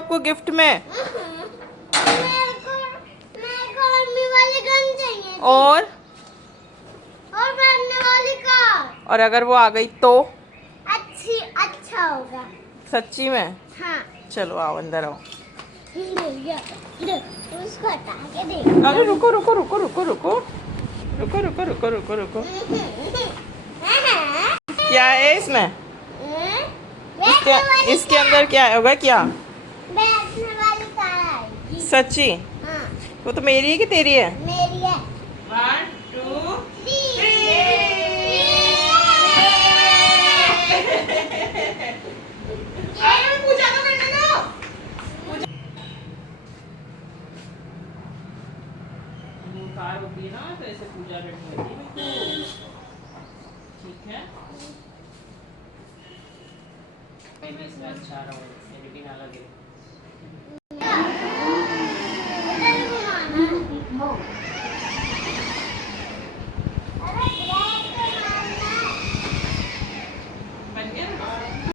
आपको गिफ्ट में? मेरे को मम्मी वाली गन चाहिए थी। और बनने वाली कार। और अगर वो आ गई तो? अच्छा होगा। सच्ची में? हाँ। चलो आओ, अंदर आओ। उसको हटा के देख। अरे रुको रुको रुको रुको रुको रुको रुको रुको रुको रुको। क्या है इसमें? इसके अंदर क्या होगा? क्या बैठने वाली कार आएगी। सच्ची? हाँ। वो तो मेरी है कि तेरी है? मेरी है। 1 2 पूजा तो करने दो। कार होती है ना तो ऐसे पूजा करनी होती है बिल्कुल। ठीक है, मैं भी इसमें अच्छा रहा हूँ, मेरे भी ना लगे।